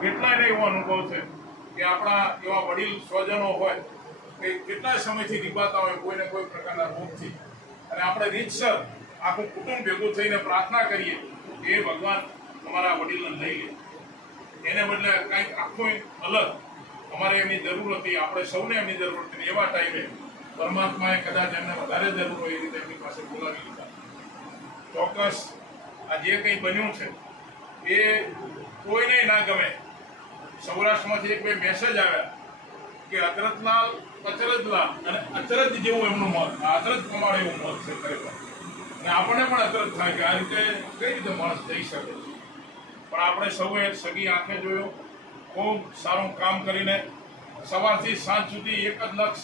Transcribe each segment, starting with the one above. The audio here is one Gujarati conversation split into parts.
કેટલાયને એવો અનુભવ છે કે આપણા એવા વડીલ સ્વજનો હોય કે કેટલા સમયથી રીબાતા હોય કોઈને કોઈ પ્રકારના રોગથી, અને આપણે રીતસર આખું કુટુંબ ભેગું થઈને પ્રાર્થના કરીએ કે એ ભગવાન અમારા વડીલને લઈ લે, એને બદલે કંઈક આખું અલગ અમારે એમની જરૂર હતી, આપણે સૌને એમની જરૂર હતી, એવા ટાઈમે પરમાત્માએ કદાચ એમને વધારે જરૂર હોય એ રીતે એમની પાસે બોલાવી લીધા. ચોક્કસ આ જે કંઈ બન્યું છે એ કોઈને ના ગમે. સૌરાષ્ટ્રમાંથી એક બે મેસેજ આવ્યા કે અચરજલાલ અચરજલાલ અને અચરજ જેવું એમનું મત, અચરજ પ્રમાણે એવું મત છે ખરેખર. અને આપણને પણ અચરજ થાય કે આ રીતે કઈ રીતે માણસ જઈ શકે છે. પણ આપણે સૌએ સગી આંખે જોયું, ખૂબ સારું કામ કરીને સવારથી સાંજ સુધી એક જ લક્ષ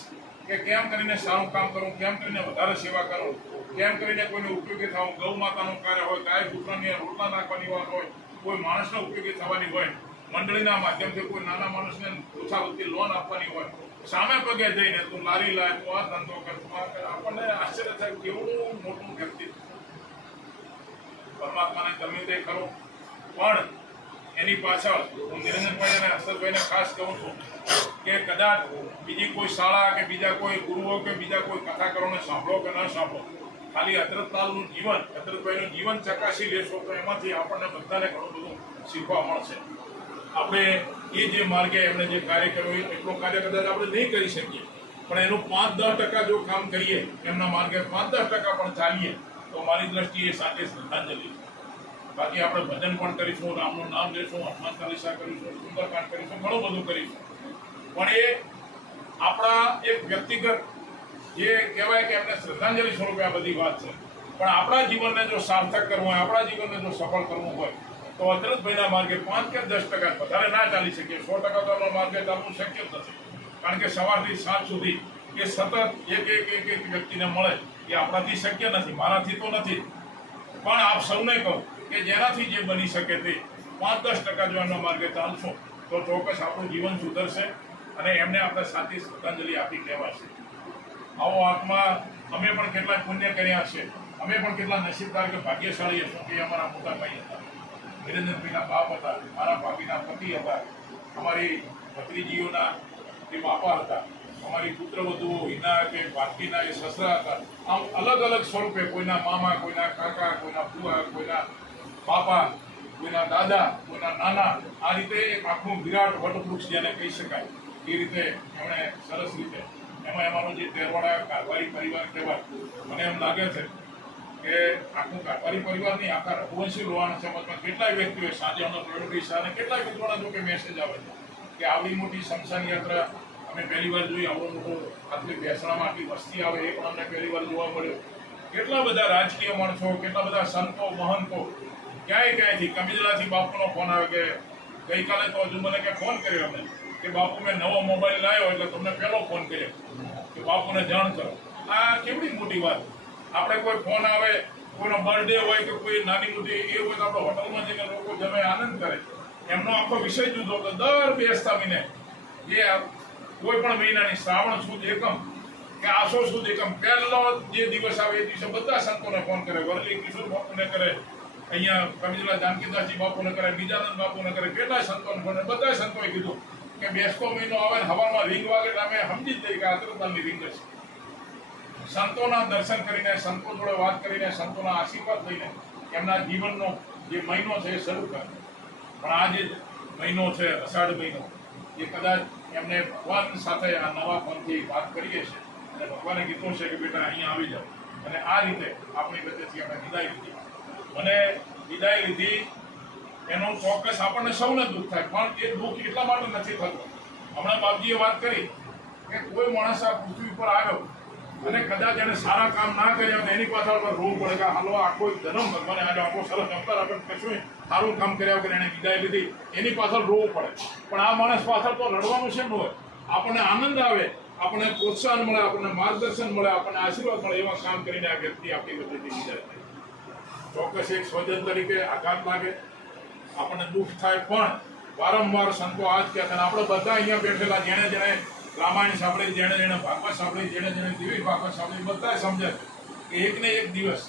કે કેમ કરીને સારું કામ કરવું, કેમ કરીને વધારે સેવા કરવું, કેમ કરીને કોઈને ઉપયોગી થવું. ગૌ માતાનું કાર્ય હોય, ગાય કૂતરાની રોટલા નાખવાની વાત હોય, કોઈ માણસને ઉપયોગી થવાની હોય, મંડળીના માધ્યમથી કોઈ નાના માણસને ઓછા વખતે લોન આપવાની હોય, સામે પગે જઈને તું લારી લાય, તું આ ધંધો કર, તું આ કર. આપણને આશ્ચર્ય થાય કેવું મોટું વ્યક્તિ. પરમાત્માને ગમે તે ખરો, પણ એની પાછળ હું નિરંજનભાઈ અને હર્ષદભાઈને ખાસ કહું છું કે કદાચ બીજી કોઈ શાળા કે બીજા કોઈ ગુરુઓ કે બીજા કોઈ કથાકારોને સાંભળો કે ન સાંભળો, ખાલી અચરજલાલનું જીવન, અચરજભાઈનું જીવન ચકાસી લેશો તો એમાંથી આપણને બધાને ઘણું બધું શીખવા મળશે. આપણે એ જે માર્ગે એમણે જે કાર્ય કર્યું એટલું કાર્ય કદાચ આપણે નહીં કરી શકીએ, પણ એનું 5-10% જો કામ કરીએ, એમના માર્ગે 5-10% પણ ચાલીએ તો મારી દ્રષ્ટિએ સાચી શ્રદ્ધાંજલિ. બાકી આપણે ભજન પણ કરીશું, રામનું નામ લેશું, હનુમાન ચાલીસા કરીશું, સુંદરકાંડ કરીશું, ઘણું બધું કરીશું, પણ એ આપણા એક વ્યક્તિગત જે કહેવાય કે એમને શ્રદ્ધાંજલિ સ્વરૂપે આ બધી વાત છે. પણ આપણા જીવનને જો સાર્થક કરવું હોય, આપણા જીવનને જો સફળ કરવું હોય તો અચરજભાઈના માર્ગે 5 કે 10% વધારે ના ચાલી શકીએ. 100% તો આપણા માર્ગે ચાલવું શક્ય જ નથી, કારણ કે સવારથી સાંજ સુધી એ સતત એક વ્યક્તિને મળે એ આપણાથી શક્ય નથી, મારાથી તો નથી. પણ આપ સૌને કહું કે જેનાથી જે બની શકે તે 5-10% જો એમના માર્ગે ચાલશો તો ચોક્કસ આપણું જીવન સુધરશે અને એમને આપણે સાચી શ્રદ્ધાંજલિ આપી કહેવાશે. આવો આત્મા અમે પણ કેટલા પુણ્ય કર્યા છે, અમે પણ કેટલા નસીબદાર કે ભાગ્યશાળી હશું કે અમારા મોટા ભાઈ હતા, નિરંજનભાઈના બાપ હતા, મારા ભાભીના પતિ હતા, અમારી ભત્રીજીઓના જે બાપા હતા, અમારી પુત્રવધુઓ હિના કે ભારતીના એ સસરા હતા. આમ અલગ અલગ સ્વરૂપે કોઈના મામા, કોઈના કાકા, કોઈના ફુવા, કોઈના બાપા, કોઈના દાદા, કોઈના નાના, આ રીતે એક આખું વિરાટ વટવૃક્ષ જેને કહી શકાય એ રીતે એમણે સરસ રીતે એમાં અમારો જે તેરવાડા કારવારી પરિવાર કહેવાય, મને એમ લાગે છે કે આખું કારવારી પરિવારની આખા રઘુવંશી લોહાણા સમાજમાં કેટલાય વ્યક્તિઓ સાંજે અમને પ્રયોગી અને કેટલાય મિત્રોના જો કે મેસેજ આવે છે કે આવડી મોટી શમશાન યાત્રા અમે પહેલી વાર જોઈ, આવડો મોટો આટલી બેસણામાં આટલી વસ્તી આવે એ પણ અમને પહેલી વાર જોવા મળ્યો. કેટલા બધા રાજકીય માણસો, કેટલા બધા સંતો મહંતો, ક્યાંયથી કમિજલાથી બાપુનો ફોન આવે કે ગઈકાલે તો હજુ મને કે ફોન કર્યો અમને કે બાપુ મેં નવો મોબાઈલ લાવ્યો એટલે તમને પહેલો ફોન કર્યો કે બાપુને જાણ કરો. આ કેવડી મોટી વાત. આપણે કોઈ ફોન આવે, કોઈનો બર્થડે હોય કે કોઈ નાની મોટી એ હોય તો આપણે હોટલમાં જઈને લોકો જમે આનંદ કરે. એમનો આખો વિષય જુદો કે દર બેસતા મહિને જે કોઈ પણ મહિનાની શ્રાવણ સુદ એકમ કે આસો સુદ એકમ પહેલો જે દિવસ આવે એ દિવસે બધા સંતોને ફોન કરે. વરલી કિશોર બાપુને કરે, અહીંયા કમિજલા જાનકીદાસજી બાપુને કરે, બીજાનંદ બાપુને કરે, કેટલાય સંતોને ફોન. બધા સંતોએ કીધું કે બેસતો મહિનો આવે ને હવામાં રીંગ વાગે એટલે અમે સમજી જ જઈએ કે અચરજલાલની રીંગ છે. સંતોના દર્શન કરીને, સંતો જોડે વાત કરીને, સંતોના આશીર્વાદ લઈને એમના જીવનનો જે મહિનો છે એ શરૂ કરે. પણ આ જે મહિનો છે અષાઢ મહિનો, એ કદાચ એમને ભગવાન સાથે આ નવા ફોનથી વાત કરીએ છીએ અને ભગવાને કીધું છે કે બેટા અહીંયા આવી જાઓ, અને આ રીતે આપણી વચ્ચેથી આપણે વિદાય લીધી. મને વિદાય લીધી એનું ચોક્કસ આપણને સૌને દુઃખ થાય, પણ એ દુઃખ એટલા માટે નથી થતું. હમણાં બાપજીએ વાત કરી કે કોઈ માણસ આ પૃથ્વી પર આવ્યો અને કદાચ એને સારા કામ ના કર્યા તો એની પાછળ પર રોવું પડે કે હાલો આખો જન્મ ભગવાને આજે આખો સરસ નંબર આપણે કશું સારું કામ કર્યા વગર એને વિદાય લીધી, એની પાછળ રોવું પડે. પણ આ માણસ પાછળ તો રડવાનું છે ન હોય. આપણને આનંદ આવે, આપણને પ્રોત્સાહન મળે, આપણને માર્ગદર્શન મળે, આપણને આશીર્વાદ મળે, એવા કામ કરીને આ વ્યક્તિ આપણી વચ્ચેથી વિદાય થાય. ચોક્કસ એક સ્વજન તરીકે આઘાત લાગે, આપણને દુઃખ થાય, પણ વારંવાર સંતો આ જ કહેતા. આપણે બધા અહીંયા બેઠેલા જેણે જેણે રામાયણ સાંભળી, જેણે જેણે ભાગવત સાંભળી, જેણે જેણે દિવ્ય ભાગવત સાંભળી, બધા સમજે કે એક ને એક દિવસ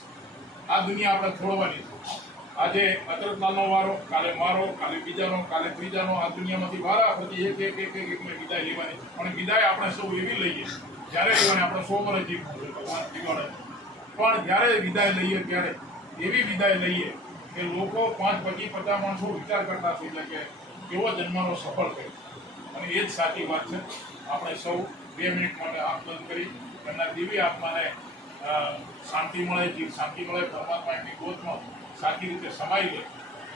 આ દુનિયા આપણે છોડવાની છે. આજે અતરતલાલનો વારો, કાલે મારો, કાલે બીજાનો, કાલે ત્રીજાનો, આ દુનિયામાંથી વારા પછી એકને વિદાય લેવાની. પણ વિદાય આપણે સૌ એવી લઈએ જ્યારે લેવાની આપણે 100 વર્ષ જીવવું છે, ભગવાન જીવાડે. પણ જ્યારે વિદાય લઈએ ત્યારે એવી વિદાય લઈએ કે લોકો 5, 25, 50 માણસો વિચાર કરતા થઈ જાય કે કેવો જન્મનો સફળ થયો. અને એ જ સાચી વાત છે. આપણે સૌ 2 મિનિટ માટે આંખ બંધ કરી એમના દિવ્ય આત્માને શાંતિ મળે, જીવ શાંતિ મળે, પરમાત્મા એમની ગોદમાં સાચી રીતે સમાઈ લે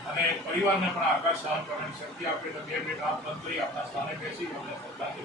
અને પરિવારને પણ આઘાત સહન કરવાની શક્તિ આપે. તો 2 મિનિટ આંખ બંધ કરી આપણા સ્થાને બેસી અને શ્રદ્ધાંજલિ